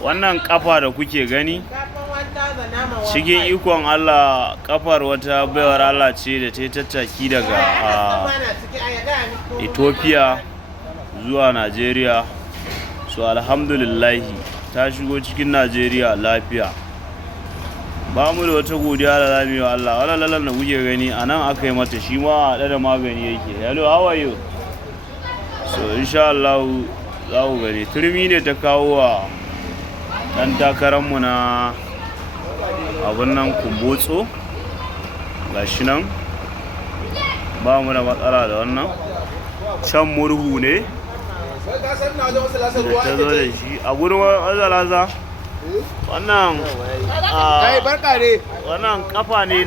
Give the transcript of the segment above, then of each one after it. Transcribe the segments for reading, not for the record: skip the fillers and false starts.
wannan kafa da kuke gani cikin ikon Allah, kafar wata baiwar Allah ce da ta yi tattaki daga Ethiopia zuwa Najeriya. So alhamdulillahi ta shigo cikin Najeriya lafiya. Ba mu da wata godiya da zamu yi wa Allah. Wannan lalan da kuke gani a nan aka yi mata, shi ma haɗe da magani yake. Hello, how are you? So insha Allah za ku gani turmi ne ta kawo wa ɗan takararmu na abin nan kumbotso. Ga shi nan ba mu da matsala da wannan. Can murhu ne da ta zo da shi a gurin wazalaza. Wannan wannan kafa ne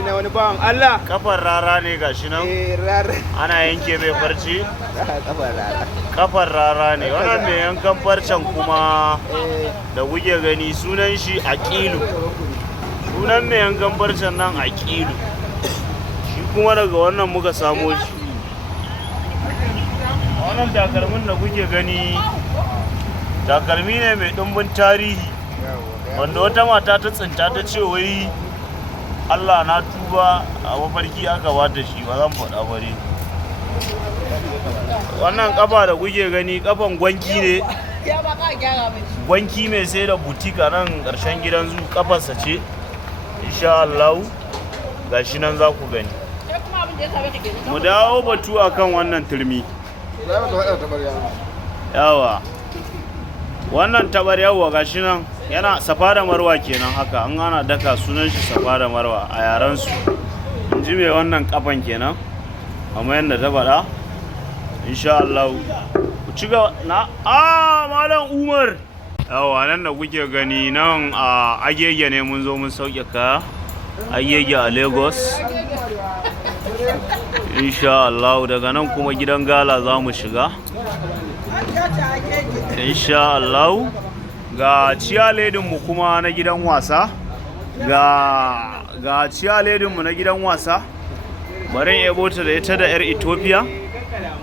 na wani bawan Allah. Kafar rara ne gashi nan. Ana yanke mai farce. Kafar rara ne. Wannan mai yankan farcen kuma da kuke gani sunan shi Aqilu. Sunan mai yankan farcen nan Aqilu. Shi kuma daga wannan muka samo shi. Wannan takalmin da kuke gani takalmi ne mai ɗumbin tarihi, wanda wata mata ta tsinta ta ce wai Allah na tuba, a mafarki aka bata shi, ba zan faɗa ba ne. Wannan kafa da kuke gani kafan gwanki ne, gwanki mai sai da butika nan ƙarshen gidan zu, kafarsa ce insha Allah. Gashi nan za ku gani. Mu dawo batu akan wannan turmi. Yawa wannan tabaryawa gashi nan yana safa da marwa kenan. Haka an ana daka sunan shi safa da marwa a yaran su. In ji me wannan kafan kenan amma yanda ta faɗa insha Allah. Ku ci gaba na Malam Umar. Yawa nan da kuke gani nan a Agege ne, mun zo mun sauke kaya Agege a Lagos insha Allah. Daga nan kuma gidan gala za mu shiga insha Allah. Ga ciyaledin mu kuma na gidan wasa, ga ciyaledin mu na gidan wasa. Bari in yabo ta da ita da yar Ethiopia.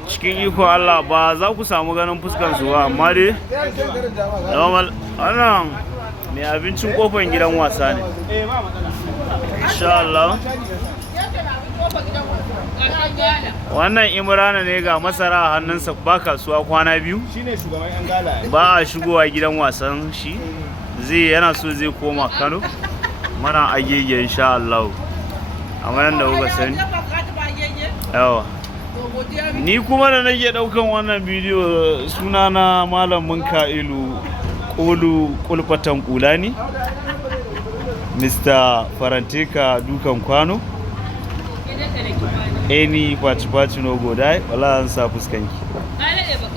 Cikin iko Allah ba za ku samu ganin fuskan su ba, amma dai normal. Wannan mai abincin kofar gidan wasa ne insha Allah. Wannan Imrana ne, ga masara a hannunsa, ba kasuwa kwana biyu. Ba a shigowa gidan wasan shi, yana so zai koma Kano. Mana Agege insha Allah. Amma yanda kuka sani. Yawa. Ni kuma da nake daukan wannan bidiyo sunana Malam Munka'ilu Kolu Kulfatan Kulani, Mr. Faranteka dukan kwano. Any faci no go dai, wala an sa fuskanki.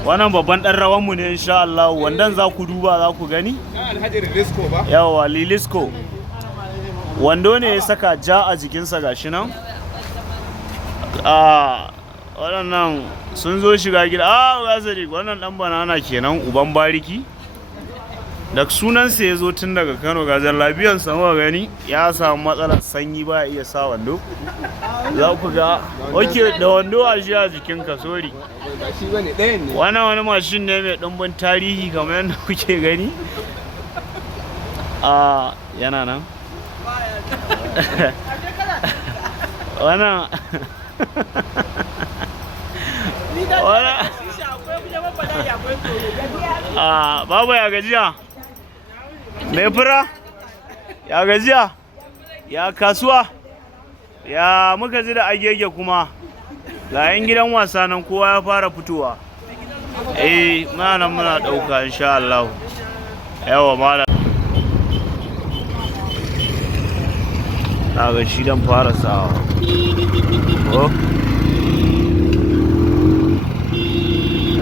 Wannan babban dan rawan mu ne insha Allah. Wandan za ku duba za ku gani. Alhaji Lilisco ba? Yawa Lilisco. Wando ne ya saka ja a jikinsa gashi nan. Waɗannan sun zo shiga gida. Gazari wannan dan banana kenan, uban bariki. Da sunansa ya zo tun daga Kano. Gajar lafiyansa muka gani ya samu matsalar sanyi, ba iya sa wando. Za ku ga oke da wando a shi a jikinka, sorry. Wannan wani mashin ne mai ɗumbin tarihi kamar yadda kuke gani. Yana nan. Wannan babu ya gajiya? Mai fura? Ya gajiya? Ya kasuwa? Ya muka ji da Agege kuma? Ga 'yan gidan wasa nan kowa ya fara fitowa. Muna ɗauka insha Allah. Yawa malam. Na ga shi dan fara sawa.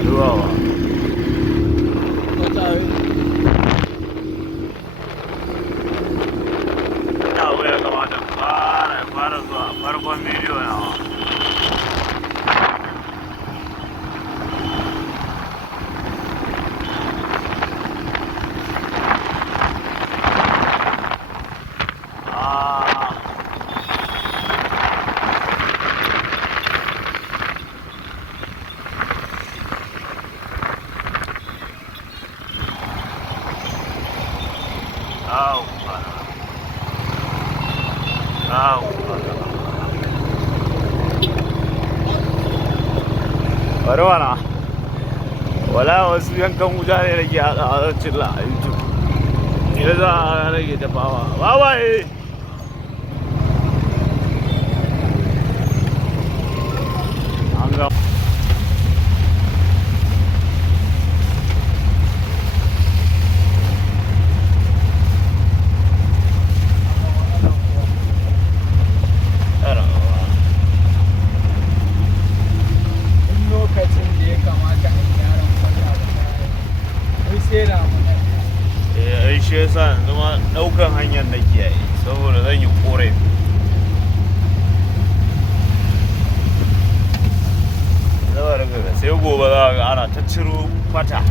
Ruwawa. Farkon bidiyo nawa. bari wana wala wasu yankan wuta ne da ke a cilla a YouTube ne za a rage tafawa babaye an ga shi yasa yanzu ma ɗaukan hanyar na kiyaye saboda zan yi ƙorafi zama daga sai gobe za ga ana ta ciro kwata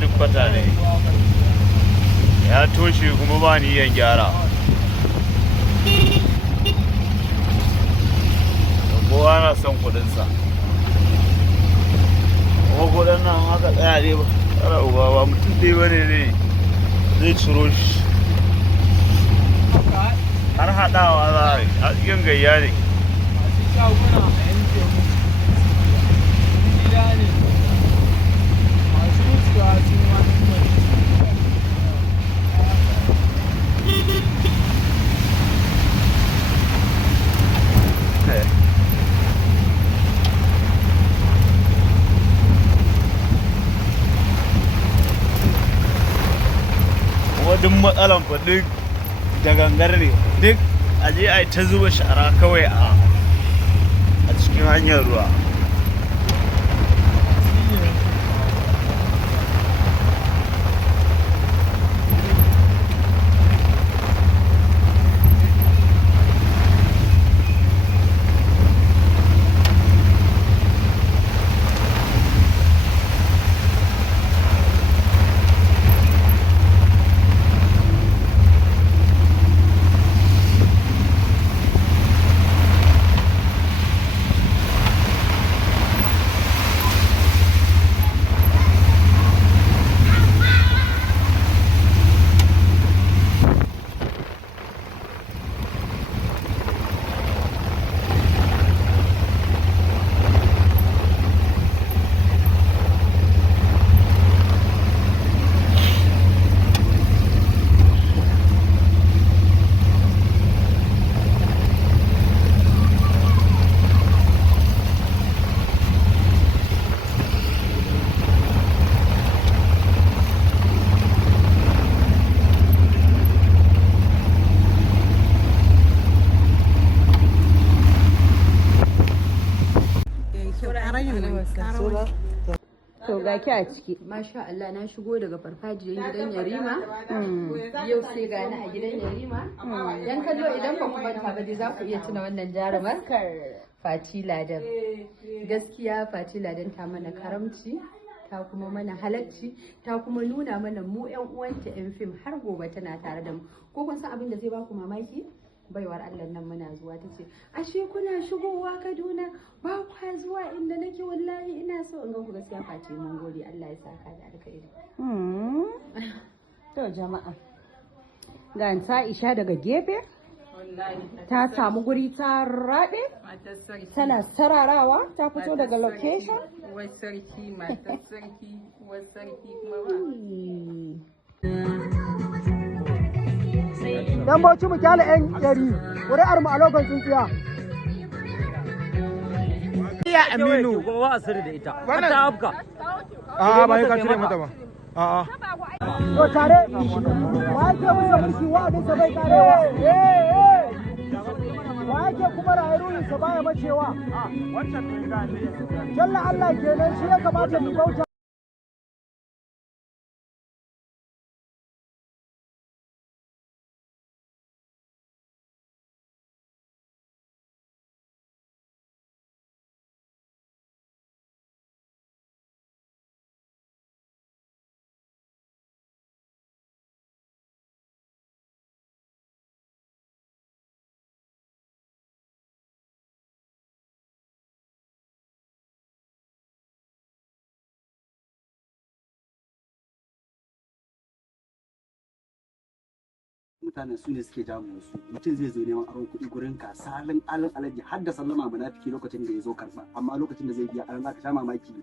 duk kwata ne ya toshe kuma ba ni yin gyara kowa na son kudinsa kuma kudin nan haka tsaya ne ba tsara uba ba mutum dai wani ne zai ciro shi har haɗawa za a yi a cikin gayya ne duk matsalan fa duk da gangar ne duk aje a ta zuba shara kawai a cikin hanyar ruwa To ga ki a ciki. Masha Allah na shigo daga farfajiyar gidan Yarima. Yau sai ga ni a gidan Yarima. Yan kallo idan ba ku manta ba dai za ku iya tuna wannan jarumar Fati Ladan. Gaskiya Fati Ladan ta mana karamci, ta kuma mana halacci, ta kuma nuna mana mu ƴan uwanta ƴan fim har gobe tana tare da mu. Ko kun san abin da zai ba ku mamaki? Baiwar Allah nan muna zuwa ta ce ashe kuna shigowa Kaduna ba kwa zuwa inda nake wallahi ina so in ga ku gaskiya Fati mun gode Allah ya saka da alkhairi. To jama'a ga ta Aisha daga gefe ta samu guri ta rabe tana sararawa ta fito daga location sarki matar sarki kuma ba Dan bauchi mu kyale yan yari, ƙuri'ar mu a lokacin tsintsiya. Iya Aminu. Kuma ba asiri da ita. Wannan ta afka. A'a ba ka cire mata ba. A'a. To tare, wa ke musa mulki wa abin sa bai kare. Wa ke kuma rayuwar sa baya macewa. Wancan ne ga ne. Jalla Allah kenan shi ya kamata mu bauta. mutanen su ne suke jamu wasu. Mutum zai zo neman aron kuɗi gurin ka salin alin alaji har da sallama munafiki lokacin da ya zo karɓa, amma lokacin da zai biya aron zaka sha mamaki.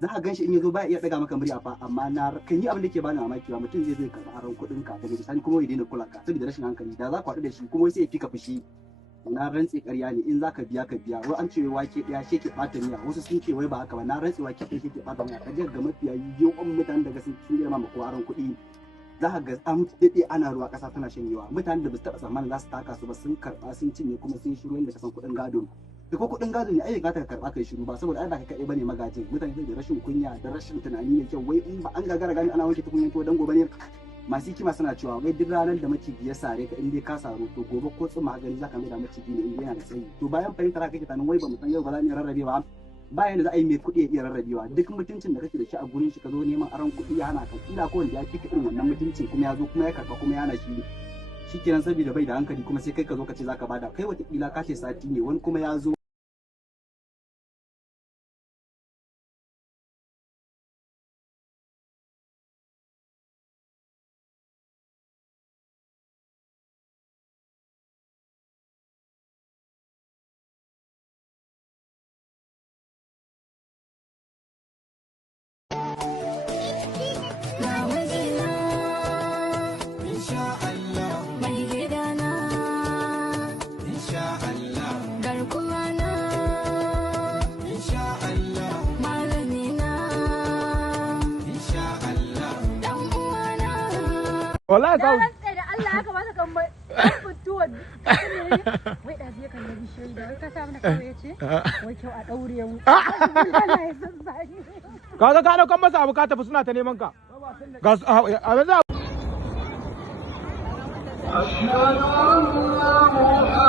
Za ka gan shi in ya zo ba iya daga maka murya fa, amma na kan yi abin da ke bani mamaki ba, mutum zai karɓa aron kuɗin ka daga bisani kuma ya daina kula ka saboda rashin hankali. Da za ku haɗu da shi kuma sai ya fika fushi. Na rantse ƙarya ne, in zaka biya ka biya. Wai an ce wake ɗaya shi ke ɓata miya, wasu sun ce wai ba haka ba. Na rantse wake ɗaya shi ke ɓata miya. Ka je ga mafiya yawan mutanen daga sun girma ma ko aron kuɗi, za ka ga an daɗe ana ruwa ƙasa tana shanyewa. Mutanen da ba su taɓa tsammanin za su taka su ba sun karɓa sun cinye kuma sun shiru yadda ka san kuɗin gado. Da ko kuɗin gado ne ai ka karɓa kai shiru ba, saboda ai ba ka kaɗai bane magajin. Mutane da rashin kunya da rashin tunani mai kyau, wai in ba an gagara gani ana wanke tukunyan to dan gobe ne. Masu hikima suna cewa wai duk ranar da maciji ya sare ka in dai ka saro to gobe ko tsuma gani zaka mai da maciji ne in yana da tsayi. To bayan fahimtar kake tunanin wai ba mu san yau ba za mu iya rarrabewa, bayan da za a yi mai kuɗi ya iya rarrabewa. Duk mutuncin da kake da shi a gurin shi ka zo neman aron kuɗi ya hana ka, ila ko wanda ya fi irin wannan mutuncin kuma ya zo kuma ya karɓa kuma ya hana shi shikenan saboda bai da hankali kuma sai kai ka zo ka ce zaka bada. Kai wata kila ka ce sati ne, wani kuma ya zo wallahi ka da Allah haka masa kan mai fituwa wai da zai kan nabi shi da ka sa mana kawai yace wai kyau a daure mu kaga ka daukan masa abu ka tafi suna ta neman ka ga a yanzu ashhadu anna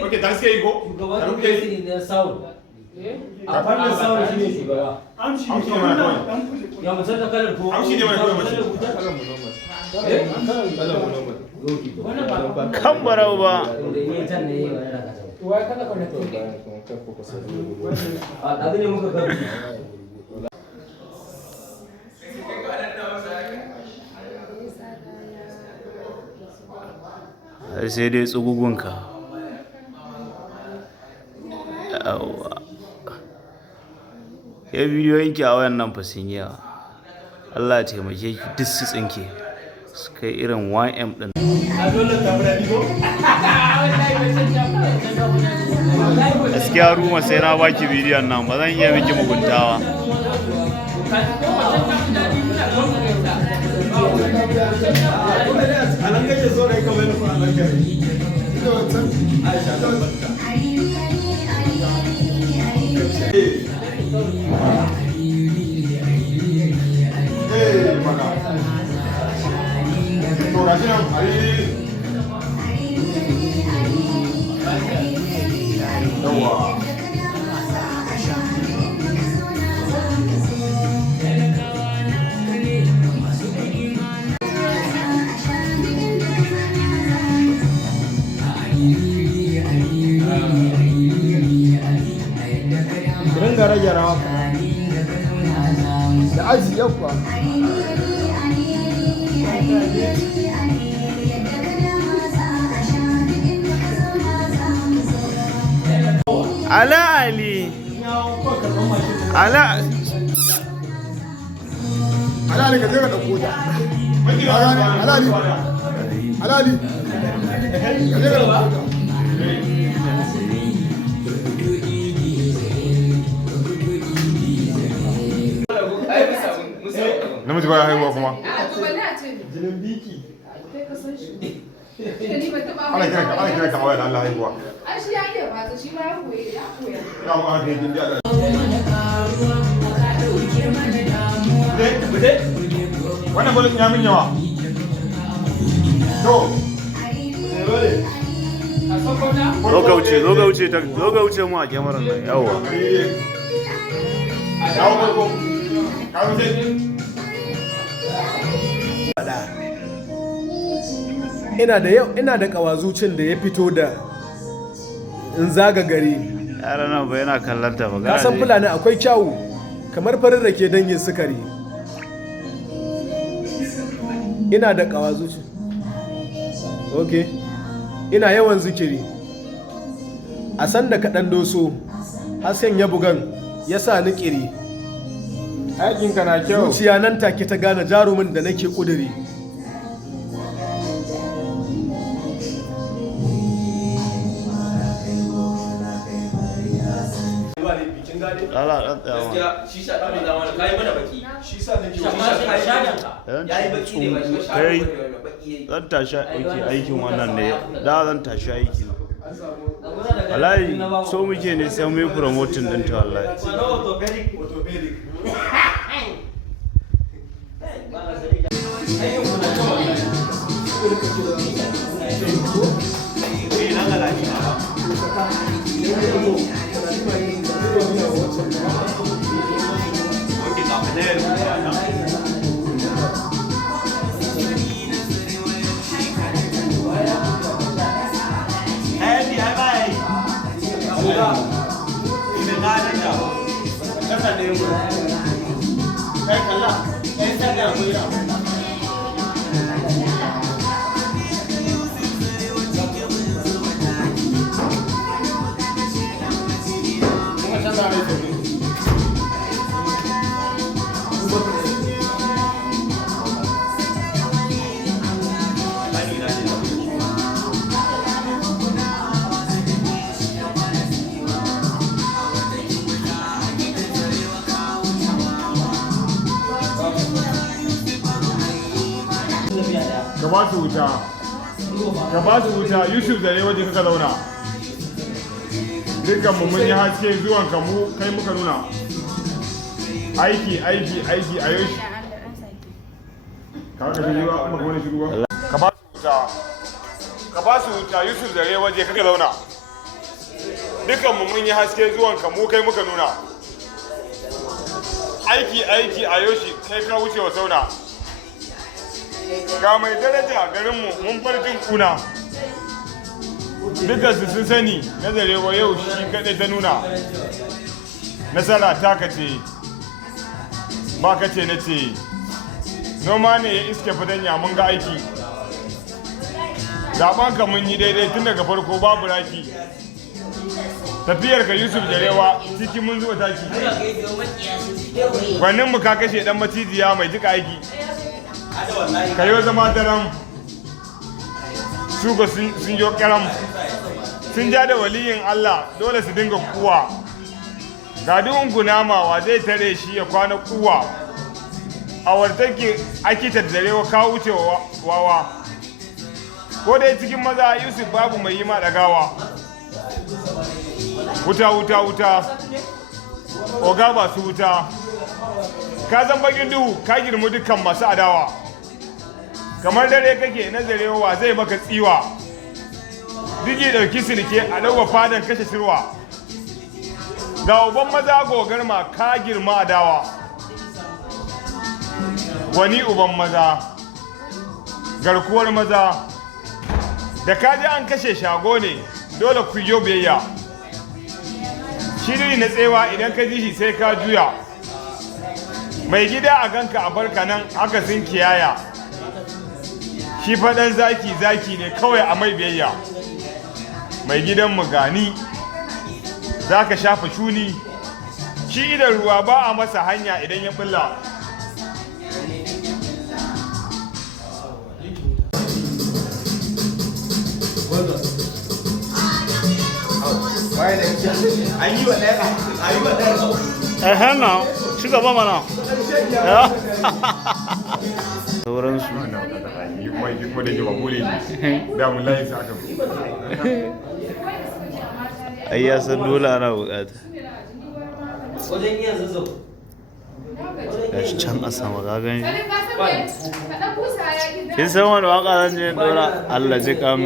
Okay, thanks ke go. A fannin samun shi ne shugaba. Amshi ne ya mutar da kalar ko amshi ne mai mace. Kan barau ba. Wai kana kana to. A da ne muka gabi. Sai dai tsugugunka. Yawwa. Ya bidiyoyinki a wayan nan fa sun yi yawa. Allah ya taimake ki duk su tsinke. Su kai irin 1M din. Gaskiya Ruma sai na baki bidiyon nan ba zan iya miki muguntawa. Ala Ali. Ala Alali ka je ka dauko ta. Alali. Alali. Ka je ka dauko ta. Namiji baya haihuwa kuma. Jinin biki. Ana kiran ka waya da Allah haihuwa. Ai shi ya iya ba shi ma ya koya. Ya mu aka yi gindi a wannan bolin ya min yawa. To. zo ka wuce mu a kyamarar nan yawa. ina da kawazucin da ya fito da in zaga gari. Yaran nan ba yana kallon ta ba. Ka san Fulani akwai kyawu kamar farin rake dangin sukari. Ina da kawazucin. Okay. Ina yawan zikiri. A san da kaɗan doso hasken ya bugan ya sa ni ƙiri. Aikinka na kyau. Zuciya nan take ta gane jarumin da nake ƙuduri. Allah ɗan tsayawa. Shi sa ɗan da wani kayi mana baki. Shi sa da ke yayi baki ne ba shi Kai zan tashi aikin wannan ne. Da zan tashi aiki. Wallahi so muke ne sai mu yi promoting din ta wallahi. Ka ba su wuta Yusuf da ne waje suka zauna. Dukkan mu mun yi haske zuwan ka mu kai muka nuna. Aiki a yau shi. Ka ga shi ruwa kuma wani shi ruwa. Ka ba su wuta Yusuf da ne waje suka zauna. Dukkan mu mun yi haske zuwan ka mu kai muka nuna. Aiki a yau shi kai ka wuce wa sauna. Ga mai daraja garinmu mun farjin kuna duka su sun sani nazarewa yau shi kaɗai ta nuna nasara ta kace ba kace na ce noma ne ya iske fadanya mun ga aiki zaɓen ka mun yi daidai tun daga farko babu raki tafiyar ka Yusuf Jarewa ciki mun zuwa taki gwaninmu ka kashe ɗan macijiya mai jika aiki ka yi zama daren su ga sun yi karam sun ja da waliyin Allah dole su dinga kuwa ga duhun gunamawa zai tare shi ya kwana kuwa a wartake ake tattarewa ka wuce wawa ko dai cikin maza Yusuf babu mai yi ma ɗagawa wuta oga ba su wuta ka zan bakin duhu ka girma dukkan masu adawa kamar dare kake nazarewa zai maka tsiwa digi dauki silke a dawa fadan kashe shirwa ga uban maza gogarma ka girma adawa wani uban maza garkuwar maza da kaji an kashe shago ne dole ku yi biyayya shiri na tsewa idan ka ji shi sai ka juya mai gida a ganka a barka nan haka sun kiyaya shi faɗan zaki ne kawai a mai biyayya mai gidan mu gani za ka shafa shuni. Shi idan ruwa ba a masa hanya idan ya bulla. na ci gaba mana sauransu kuma da jima bule da mun layin sa aka ai ya san dole ana bukata wajen iya zazzau gashi can a sama ka gani kin san wani waka zan je dora Allah ji kan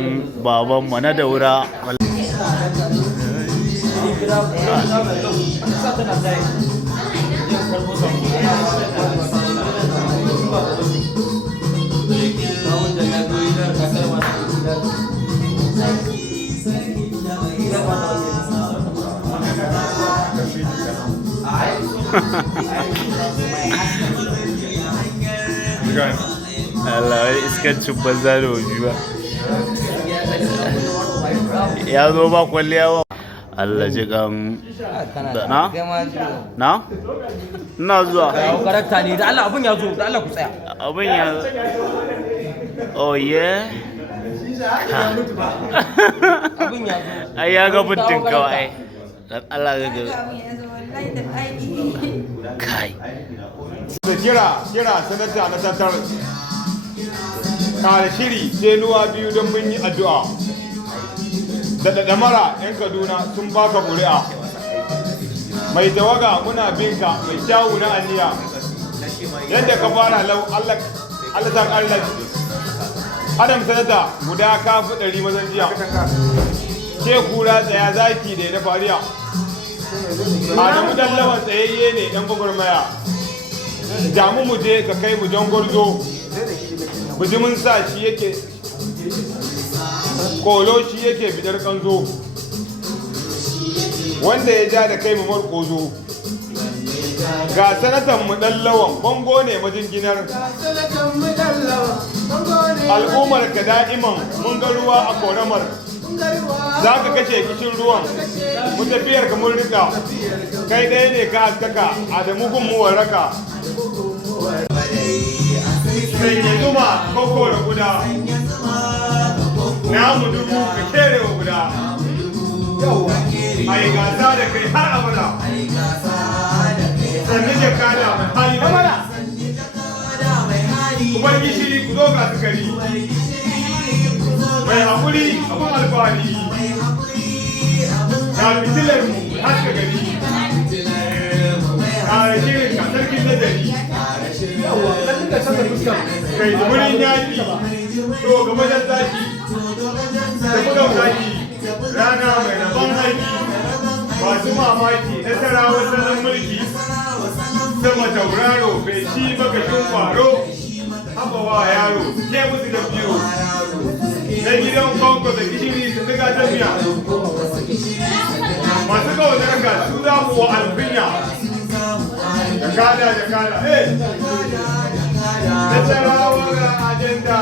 baban mu na daura Allah wai iskancin banza da wabi ba ya zo ba kwalliya ba Allah ji kan na ina zuwa karakta ne da Allah abun ya zo da Allah ku tsaya abun ya oh yeah abun ya zo ai ya ga buntin kawai dan Allah ga kai kira sanata na tattar kare shiri sai nuwa biyu don mun yi addu'a da ɗamara 'yan kaduna sun baka ƙuri'a mai tawaga muna binka mai kyawu na aniya yadda ka fara lau Allah ta ƙarla adam sanata guda kafi 100 mazan jiya ke kura tsaya zaki da na fariya adamu dan lawan tsayayye ne ɗan gwagwarmaya damu mu je ka kai mu don gwarzo bijimin sa shi yake kolo shi yake bidar kanzo wanda ya ja da kai mu markozo ga sanatan mu dan lawan bango ne majinginar al'ummar ka da'iman mun ga ruwa a koramar za ka kashe kishin ruwan mu tafiyar ka mun rika kai ɗaya ne ka haskaka adamu gun mu warraka sanya zuma koko da guda namu dubu ka kere wa guda a yi gasa da kai har abada sannan ya kada mai hali ku bar gishiri ku zo ga sukari mai haƙuri abin alfahari ga fitilar mu haska gari a shirin ka sarkin nazari kai wurin yaki to ga wajen zaki da kudin zaki rana mai rabon haiki masu mamaki nasarawa salon mulki sama tauraro bai shi makashin kwaro haɓawa yaro ke musu da biyu na gidan kwanko da gishiri su diga tafiya masu kawatar ka su za mu wa alfinya jakada nasarawa ga ajenda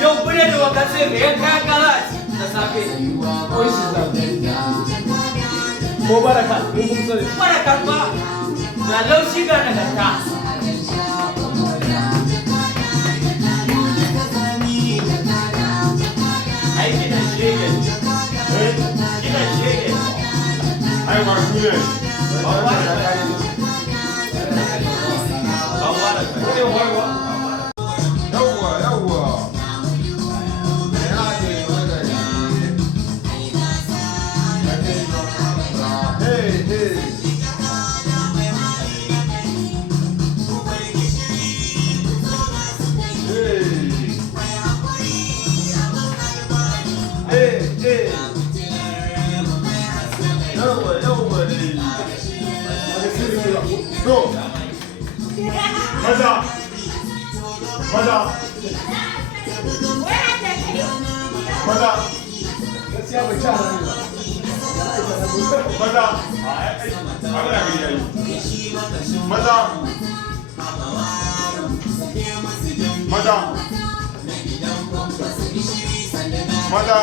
yau bude da wakatse da ya kaya kala da safe ko baraka mun kuma sani baraka ba ga laushi ga nagarta ai kina shege ai ma kule maza maza maza maza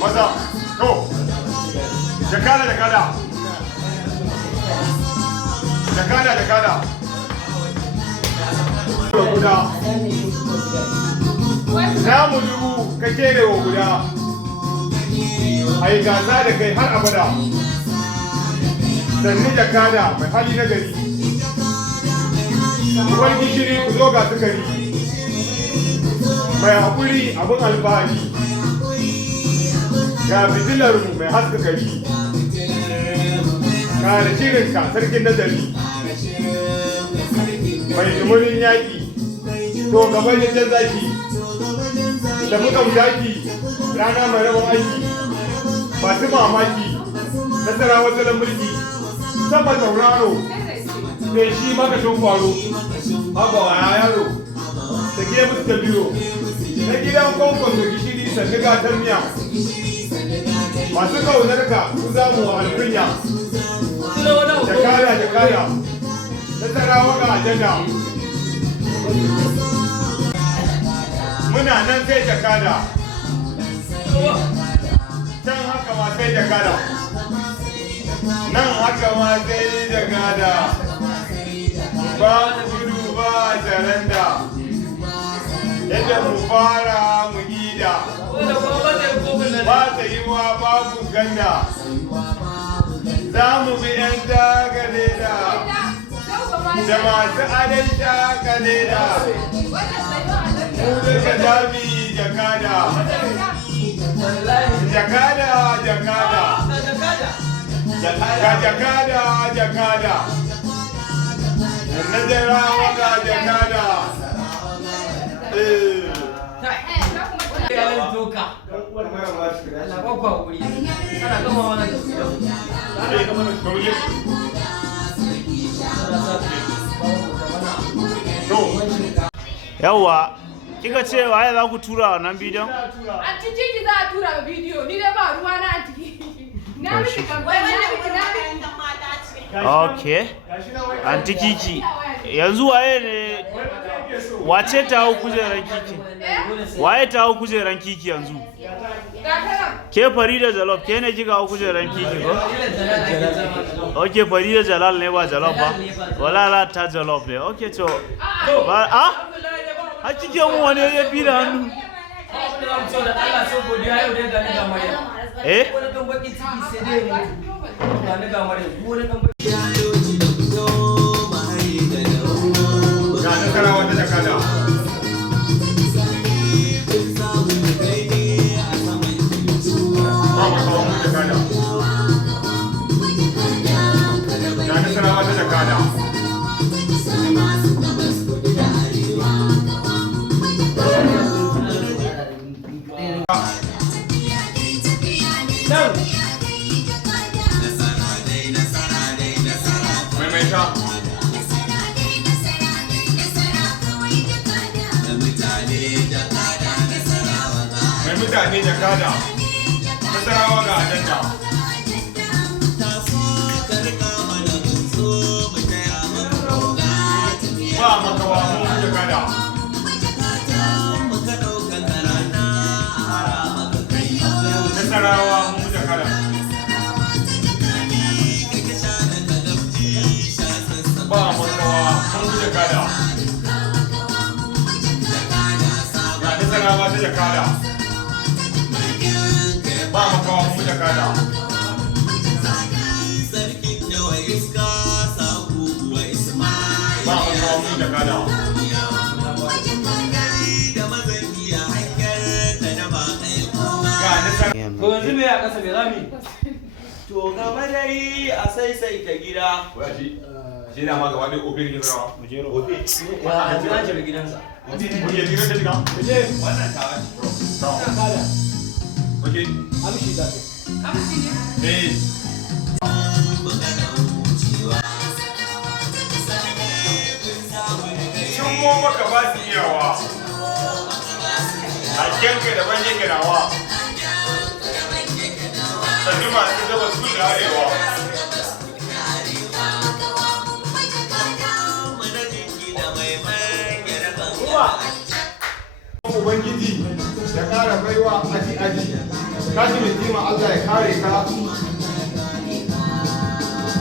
maza to jakada guda namu dubu ka kere wa guda a yi gasa da kai har abada sannu jakada mai hali na gari uban gishiri ku zo ga sukari mai haƙuri abin alfahari ga fitilarmu mai haska gari ga da shirinka sarkin nazari mai jimurin yaƙi to gaban yadda zaki da mukan zaki rana mai rabon aiki masu mamaki nasara wata mulki sama tauraro mai shi makashin kwaro haɓawa ya yaro da ke musu ta biyo na gidan kwankwan da gishiri sannu gatar miya masu kaunarka su zamu wa alkunya jakada nasarawa ga ajanda muna nan sai jakada can haka ma sai jakada nan haka ma sai jakada ba gudu ba jaranda yadda mu fara mu gida ba ta yi wa babu ganda za mu bi 'yan tagaleda da masu adon tagaleda mu duka jami jakada jakada nazarawa ga jakada Yawwa, kika ce waye za ku tura wannan bidiyon? Anti Kiki za a tura bidiyo, ni dai ba ruwa na Anti Kiki. Na miki kamfani, Okay. Anti Kiki, yanzu waye ne wace ta hau kujeran Kiki? Waye ta hau kujeran Kiki yanzu? Ke Farida Jalof, ke ne kika hau kujeran Kiki ko? Okay, Farida Jalal ne ba Jalof ba? Wala ta Jalof ne. Okay, to. Ba a cikin wani ya fi da hannu. Eh? ga nasarawa ta jakada ga nasarawa ta jakada mai mutane jakada nasarawa ga ajanda ba makawa mun jakada nasarawa mun jakada ba makawa mun jakada ga nasarawa ta jakada ba makawa mun jakada ba makawa mun jakada To yanzu me ya kasa me zami? To gaba dai a saisaita gida. Shi na ma gaba dai ofin gidan Mu je rofe. Ya an jira gidansa. Oke, gidan ta shiga. Wannan tawa ce. Oke. Amshi da Eh. Sun mo maka ba su iyawa. Haskenka daban yake nawa. Sannu masu gaba su da arewa. Ubangiji ya ƙara baiwa aji aji. Kaji mai kima Allah ya kare ka.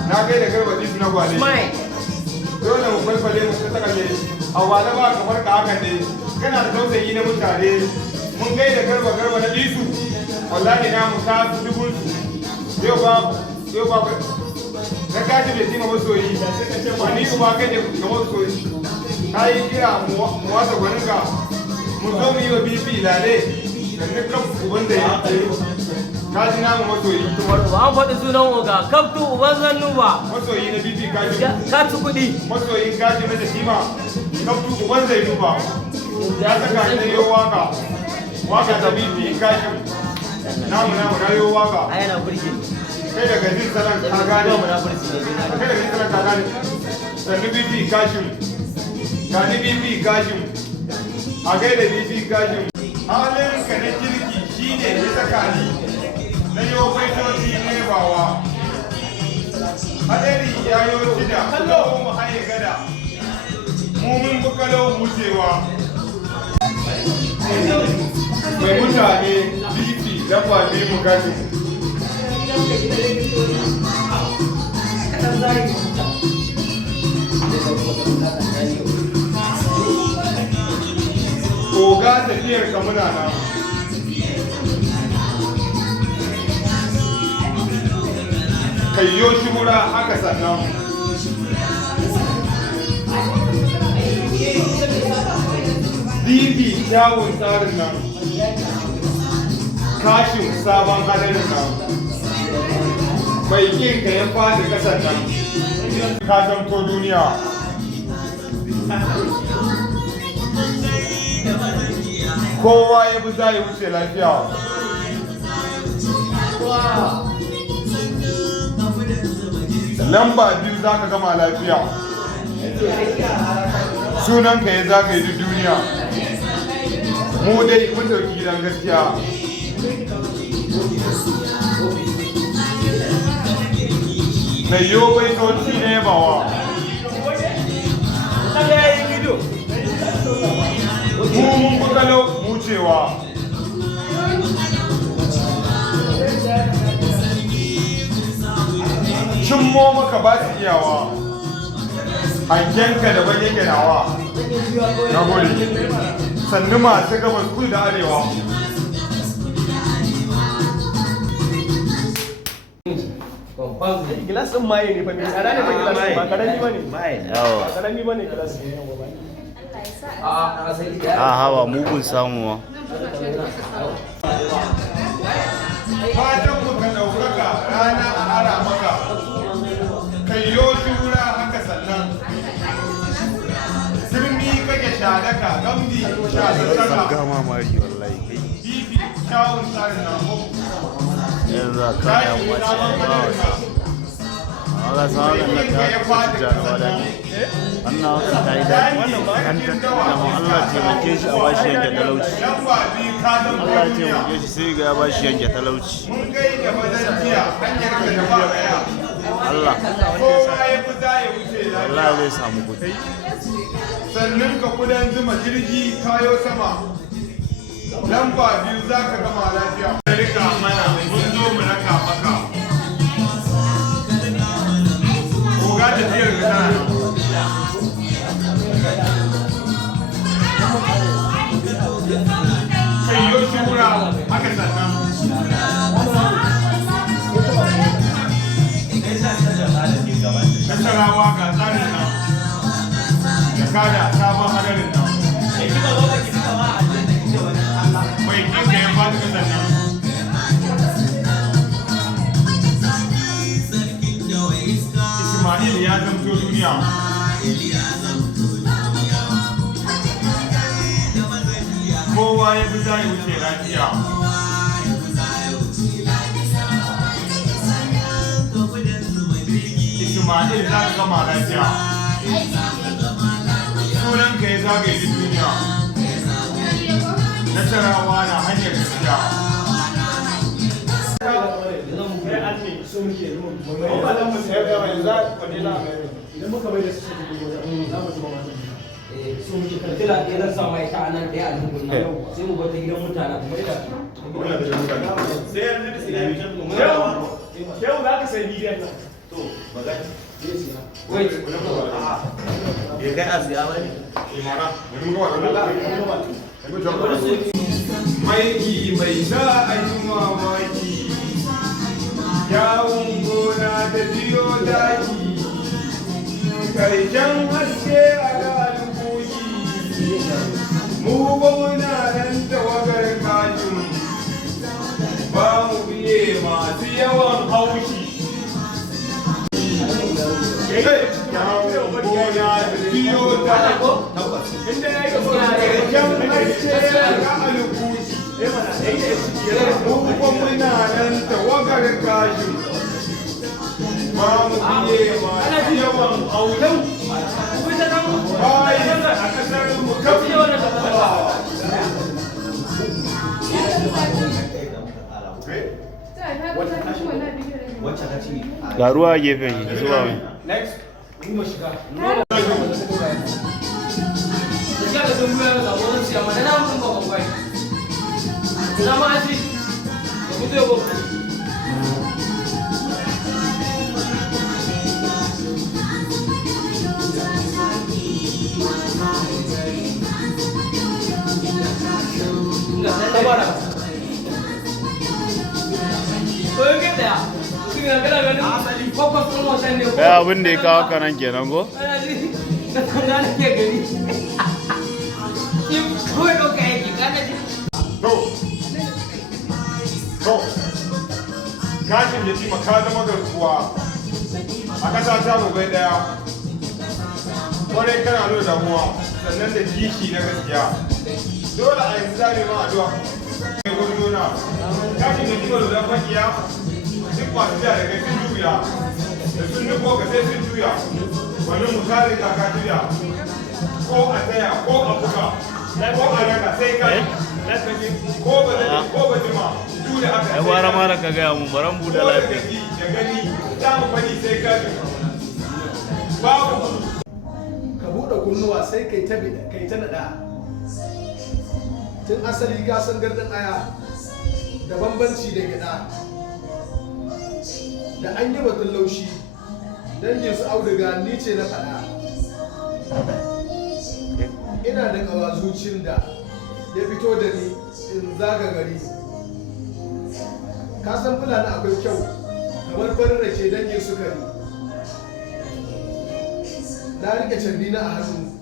Na kai da garba disu na gwale. Dole mu falfale mu kusa kalle. A wale ba kamar ka hakan ne. Kana da tausayi na mutane. Mun gai da garba na disu. Wallahi na mu ta dubun su. Yau ba. Na kaji mai kima masoyi. Wani uba kai ne ga masoyi. Ka yi kira mu wasa gwaninka. Mu zo mu yi wa bibi lale. Sannan kan uban da ya yi. Ka ji namu masoyi. An faɗi sunan oga, kaftu uban zannu ba. Masoyi na bibi kaji. Ka ci kuɗi. Masoyin kaji na jakima. Kaftu uban zai duba. Ya saka ni na yi waka. Waka ta bibi kaji. Namu na yi waka. A yana burge. Kai daga jin salon ka gane. Kai daga jin salon ka gane. Sannu bibi kajin. Gani bibi kajin. A gaida bibi kajin. Halin ka na kirki shine ya saka ni. Na yau baitoci ne bawa. Hadari ya yi shida, kallo mu haye gada. Mu mun bukalo wucewa. Mai mutane bibi dafa ne mu gaji. Oga tafiyar ka muna nan. Kayyo shi mura haka sannan. Bibi kyawun tsarin nan. Kashin sabon hadarin nan. Mai kin ka ya fadi kasar nan. Ka zamto duniya. Kowa ya bi za ya wuce lafiya. Lamba biyu za ka gama lafiya. Sunanka ya zagaye duk duniya. Mu dai mun dauki gidan gaskiya. Na yau baitoci ne bawa. Mu mun bukalo mu cewa. Cimmo maka ba su iyawa. Hankenka da ban yake nawa. Na gode. Sannu masu gabas kudu da arewa. Gilas ɗin maye ne fa mai tsada ne fa gilas ɗin ba karami ba ne. Yawa. Ba karami ba ne gilas ɗin. Hawa mugun samuwa. Fatan mu ka ɗaukaka rana a ara maka. Kayyo shura haka sannan. Sirmi kake shadaka gamdi shadaka. Gama mari wallahi. Bibi kyawun tsarin nan. Yanzu a kan yan wace ba. Allah sa wannan na ta kusa jana wadani. Wannan wata ta yi daɗi. An tattama Allah taimake shi a bashi yanke talauci. Allah taimake shi sai ga ya bashi yanke talauci. Allah. Allah zai samu kuɗi. Sannan ka kudan zuma jirgi kayo sama. Lamba biyu za ka gama lafiya. Rika mana mun zo mu raka maka. Oga tafiyar ka tana nan. Kayyo shura haka sannan. Nasarawa ga tsarin nan. Da kada sabon hadarin nan. Mai kinka ya fadi kasar nan. Ismail ya zamto duniya. Kowa ya fi za ya wuce lafiya. Ismail za ka gama lafiya. Sunanka ya zagaye duniya. Na nasarawa na hanyar gaskiya. idan muka bai da su za mu zuba mata so muke kantila ɗaya zan sa mai ta nan ɗaya a lungun nan sai mu bata gidan mutane kuma ita Sai yanzu da sinami can kuma yau za ka sai bidiyon nan to magana. wai Ya kai a siya wani? Imara, wani muka Maiki mai za a yi mamaki, yawon gona da biyo daki, karshen haske a alkoki, mu gona nan tawagar kajin, ba mu biye masu yawan haushi. Yawon gona da biyo daki, inda ya yi karshen haske a alkoki. Muna nan tawagar kashi ba mu biye masu yawan auren bayan a kasar mu kafi ga ruwa a gefen yi zuwa mai Nama aji, begitu ya Bu. Enggak, saya tahu ada. Kau gitu ya? Tinggal asali fokus promotion dia. kai abin da ya kawo ka nan kenan go Nggak ada kayak gini. Gue kok kayak gini kan aja. To, kashin ya cima ka zama garkuwa a ƙasa ta bai ɗaya. Kwarai kana nuna damuwa sannan da kishi na gaskiya. Dole a yanzu zane ma addu'a. Mai gudu nuna, kashin ya cima lura fakiya duk masu jiya da kai sun juya. Da sun nufo ka sai sun juya. Wani misali ka ka juya. Ko a tsaya ko a buga. Ko a raga sai ka ko ba jima. ai gwara ma da ka gaya mun baran buɗe lafiya ka buɗe kunnuwa sai kai ta naɗa tun asali gasan gardin aya da bambanci da gyaɗa da an yi batun laushi dangin su auduga ni ce na faɗa ina da ƙawazucin da ya fito da ni in zaga gari ka san fulani akwai kyau kamar farin rake dangin sukari na rike carbi na a hannu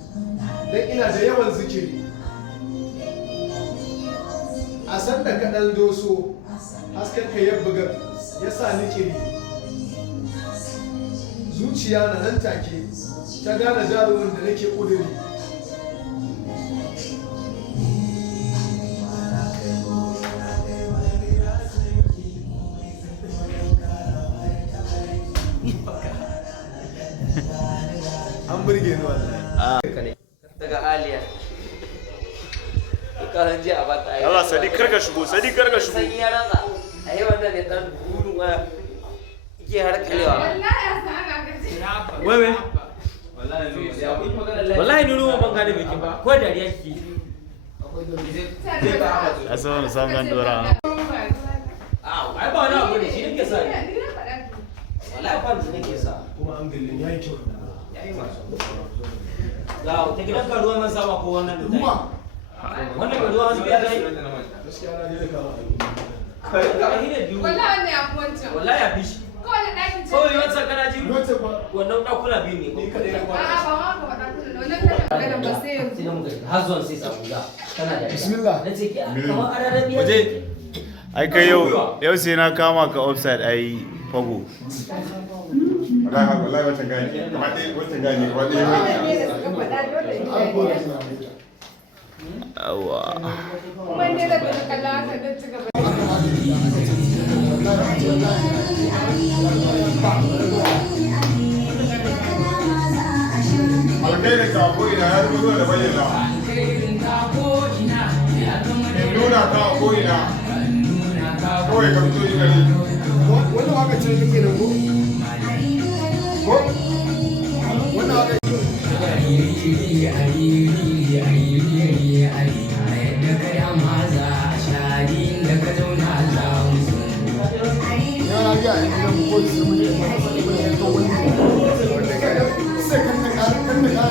don ina da yawan zikiri a san da kaɗan doso hasken ka ya buga ya sa ni kiri zuciya na nan take ta gane jarumin da nake ƙudiri an burge ni wallahi Daga Aliya. Kalan ji a bata ai. Allah sadi karka shigo sadi karka shigo Sai ya rasa. Ai wannan ne dan gudun waya. Ke har kalewa. Wai wallahi ni ruwa ban gane bikin ba. Ko dariya kike. a sama da samun dora Ai ba wani abu ne shi nake sa. Wallahi ba ni nake sa. kuma an gallin yayi kyau Ga ta gidan ka ruwa man sama ko wannan da ruwa. Wannan ga ruwa su biya dai. gaskiya na je ka Wallahi ne biyu. Wallahi ne ya fi wancan. Wallahi ya fi shi. Kawai da ɗakin ce. Kawai wancan kana ji Wancan ba wannan ɗakuna biyu ne. ni kadai na A'a kwana ba ma ka faɗa kullum. Wannan kana magana ba sai yanzu. Sai da muka har zuwan sai samu ga kana da Bismillah. na ce ki kamar arabiya waje ai kai yau sai na kama ka offside ai fago wallahi wancan gani gaba ɗaya wancan gani gaba ɗaya Ne da suka faɗa dole in yi. awa Kuma ne da ka kalla haka don ci gaba. alkai da sabo ina ya rubuto da bayyana buga ka a ko'ina kawai ka fito gari. Wannan waka ce kake nan ko? Ko? Wannan waka ce.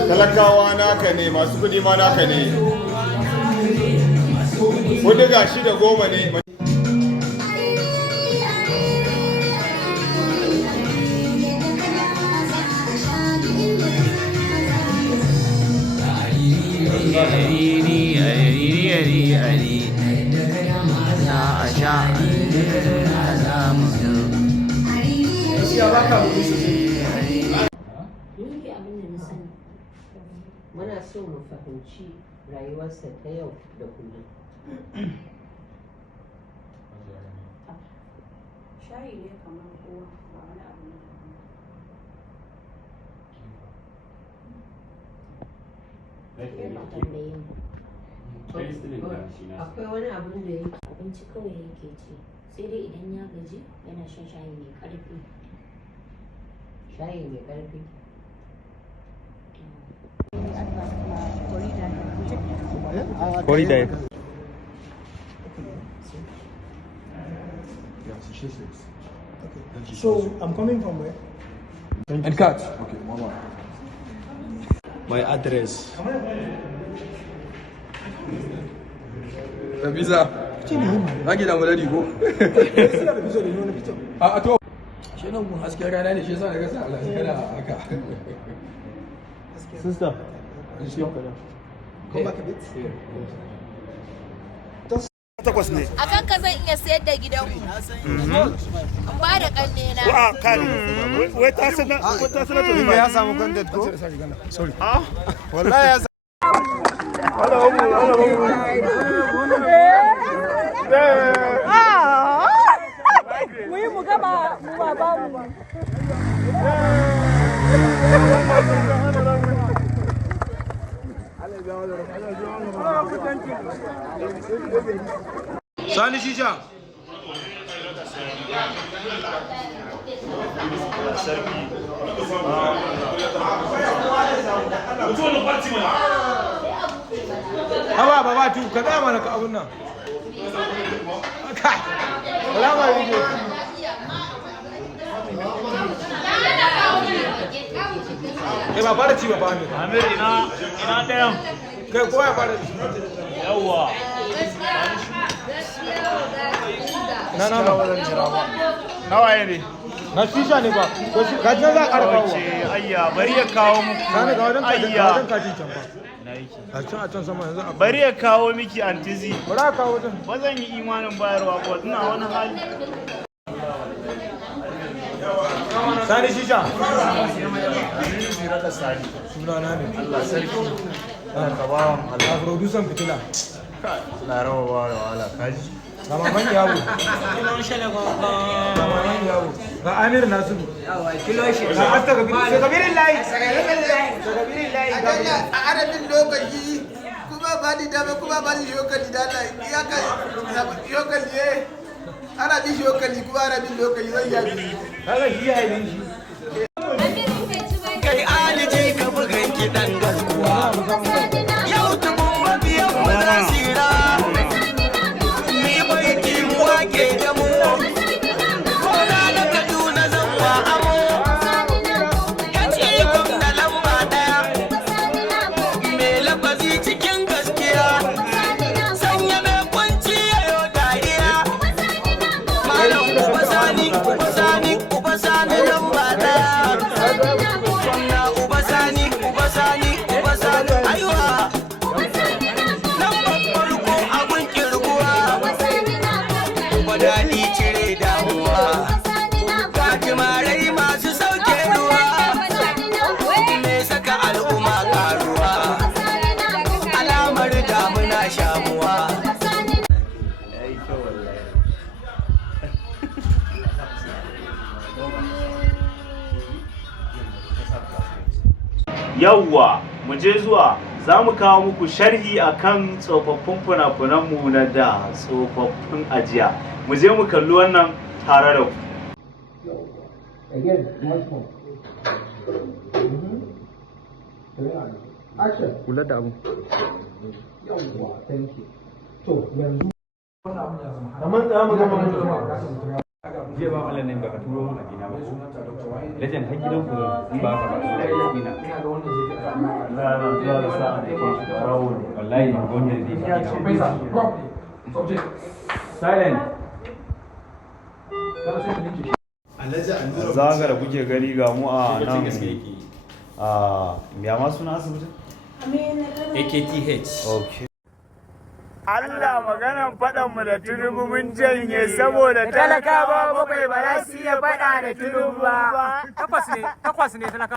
Talakawa naka ne, masu kudi ma naka ne. Kudi ga 6 da 10 ne. Muna so mu fahimci rayuwarsa ta yau da kullum. Shayi ne kamar kowa ba wani abu ne. Akwai wani abin da yake abinci kawai yake ci, sai dai idan ya gaji yana shan shayi mai ƙarfi. shayi mai ƙarfi. Body diet. So I'm coming from where? And cut. Okay, mama. My address. Visa. Ake da mulari ko? A to. Shi nan gun hasken rana ne shi yasa na gasa Allah kana haka. Sister. Come back a bit. Takwas ne. A kan ka zan iya sayar da gidanku. Ba da kanne na. Wa kan. Wai ta sanar to ya samu content ko? Sorry. Ah, wallahi ya mu gama mu ba mu. Sani Shisha. Hawa baba tu ka tsaya mana ka abun nan. Kai. Wala ma video. Kai ba fara ci ba ba Amir. Amir ina ɗayan. Kai kowa ya fara ci. Yawwa. Na Nawaye ne? Na Shisha ne ba. Ko shi ga za ka karba wa. Ayya bari ya kawo muku. Sani ga wajen kajin can fa. A can sama yanzu a bari ya kawo miki antizi. Bari ka kawo wajen. Ba zan yi imanin bayarwa ba ina wani hali. Sani Shisha. Sani. Sunana ne. Allah sarki. Ka bawan Allah producer fitila. Na rawa ba da wahala kaji. Ga maman yawo. Ga maman yawo. Ga Amir Nasiru. Ga Asta Kabirin Layi. A adadin lokaci kuma ba ni dama kuma ba ni shokali da Allah ya kai shokali ne. Ana bi shokali kuma ana bin lokaci zai yi. Kaga shi ya yi shi. Kai aliji ka bugan kiɗan garkuwa. Yau tubun mabiyan mu za sira. Ni bai kimuwa ke da mu. Kona na Kaduna zan wa amo. Ya ce gwamna lamba ɗaya. Me lafazi cikin gaskiya. Sanya mai kunci ya yo dariya. Malam Uba Sani, Uba Sani, Uba Sani lamba ɗaya. Gwamna Uba Sani, Uba Sani, Uba Sani, aiwa. Lambar farko abun kirguwa. Uba daɗi cire damuwa. Gajimarai masu sauke ruwa. Me saka al'umma karuwa. Alamar damuna shamuwa. Yawwa mu je zuwa za mu kawo muku sharhi akan tsofaffin fina-finanmu na da tsofaffin ajiya. Mu je mu kalli wannan tare da ku. Kula da abu. Jiya ba Allah nan baka turo mun abina ba. Lajan har gidan ku in ba ka ba Allah ya yi na. Wallahi wannan zai silent. Zaga da kuke gani ga mu a nan ya ma suna asibitin? AKTH. Okay. Allah maganan faɗanmu da Tinubu mun janye saboda talakawa bakwai ba za su iya faɗa da Tinubu ba. Takwas ne talakawa.